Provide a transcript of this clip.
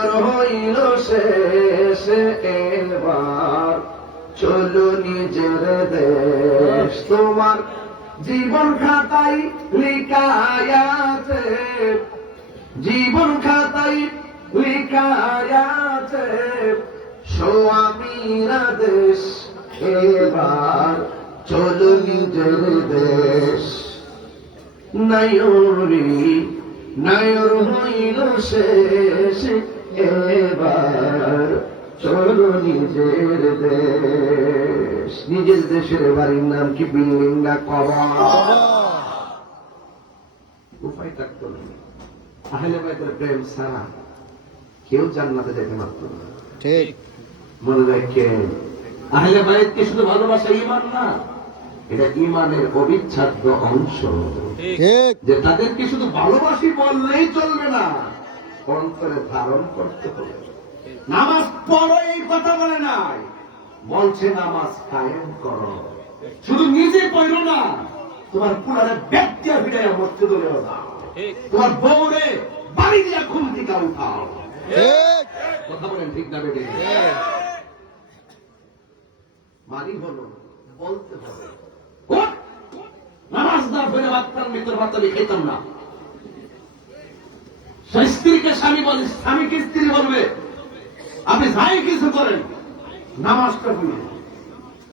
নায়র হইল শেষ, এবার চলো নিজের দেশ। তোমার জীবন খাতায় লিখায় আছে, জীবন খাতায় লিখায় আছে স্বামীরা দেশ। এবার চলো নিজের দেশ। নায়রি নায়র হইল শেষ, এবার চলো নিজের দেশ। নিজের দেশের বাড়ির নাম কি বিল্ডিং না কবর? উপায় থাকতো না। আহলে বাইতের প্রেম ছাড়া কেউ জান্নাতে যেতে পারত না। ঠিক। মনে রাখেন, আহলে বাইত কি শুধু ভালোবাসা ঈমান না, এটা ঈমানের অবিচ্ছেদ্য অংশ। ঠিক। যে তাদেরকে শুধু ভালোবাসি বললেই চলবে না, অন্তরে ধারণ করতে হবে। নামাজ পড়ো এই কথা বলে নাই, বলছে নামাজ কায়েম করো। শুধু নিজে পড়ো না, তোমার পুরারে ব্যক্তি ভিড়ে মসজিদে দাও, তোমার বউরে বাড়ি দিয়া ঘুম থেকে উঠাও। ঠিক। কথা বলেন ঠিক না বেটে? মানি হলো বলতে হবে। নামাজ না ফেরে বাচ্চার মৃত্যুর ভাত আমি খেতাম না। স্ত্রীকে স্বামী বলে, স্বামীকে স্ত্রী বলবে আপনি যাই কিছু করেন নামাজটা ভুলে